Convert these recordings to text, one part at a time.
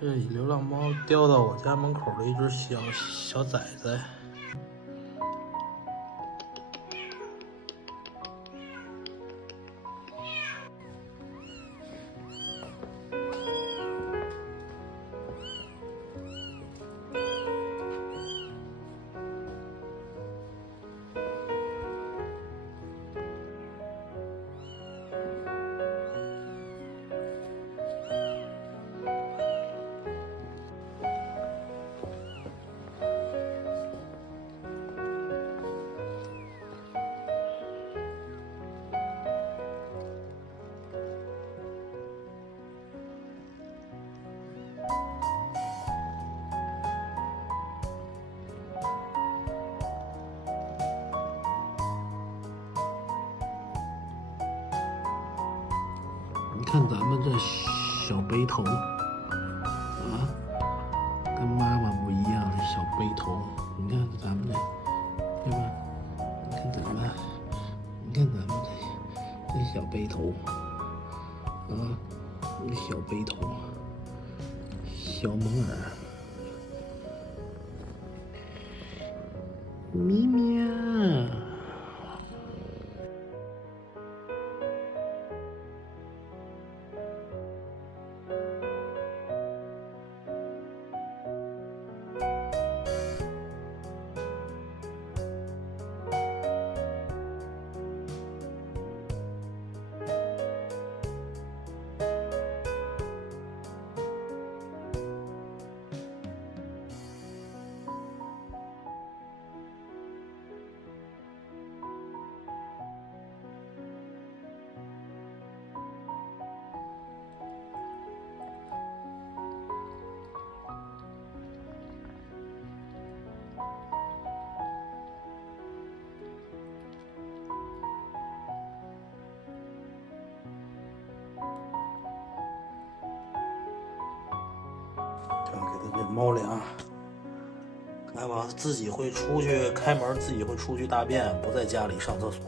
这流浪猫叼到我家门口的一只小崽崽。你看咱们这小背头啊，跟妈妈不一样的小背头。你看咱们这，对吧？你看咱们这小背头啊，这小背头，小蒙耳，咪喵。给它这猫粮，看吧，自己会出去开门，自己会出去大便，不在家里上厕所。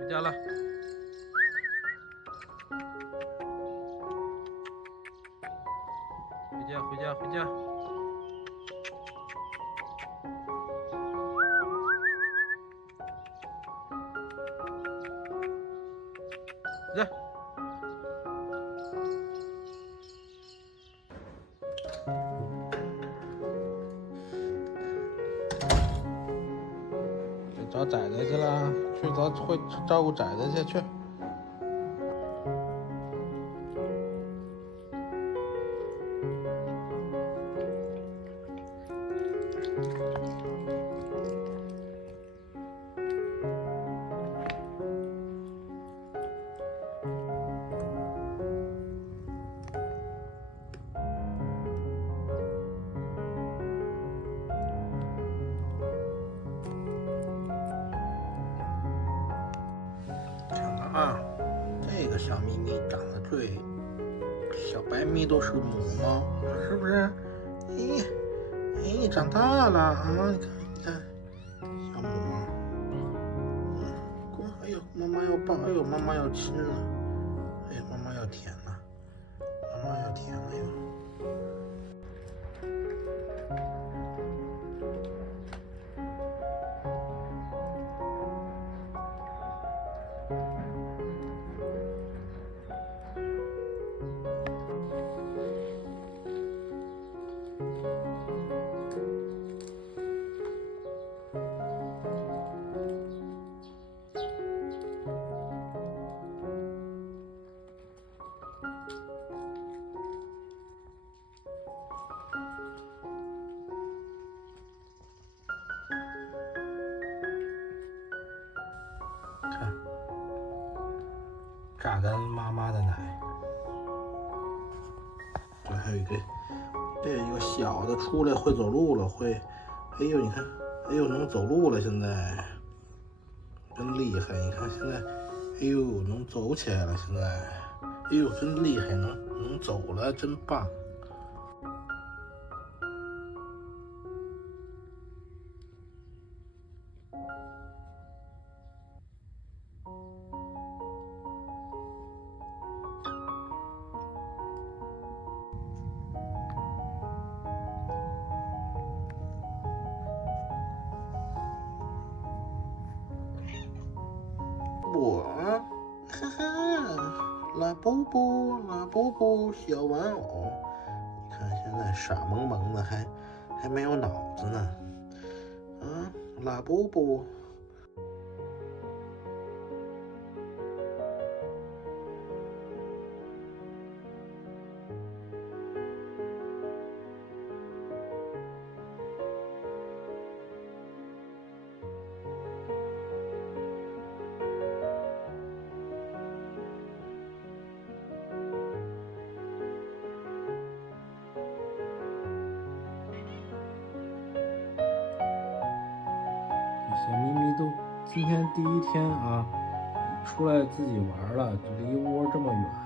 回家了。回家。来。找崽崽去了，去会照顾崽崽去。啊，这个小咪咪长得最，小白咪都是母猫，是不是？哎，长大了啊！你看，小母猫，哎呦，妈妈要抱，哎呦，妈妈要亲了，哎呀，妈妈要舔了，妈妈要舔了哟。看，榨干妈妈的奶。这还有一个，这一个小的出来会走路了，会，哎呦，你看，哎呦，能走路了，现在真厉害！你看现在，哎呦，能走起来了，现在，哎呦，真厉害，能走了，真棒。我，哈哈，拉布布，拉布布，小玩偶。你看现在傻萌萌的，还没有脑子呢。啊，拉布布。小咪咪都今天第一天啊，出来自己玩了，离窝这么远。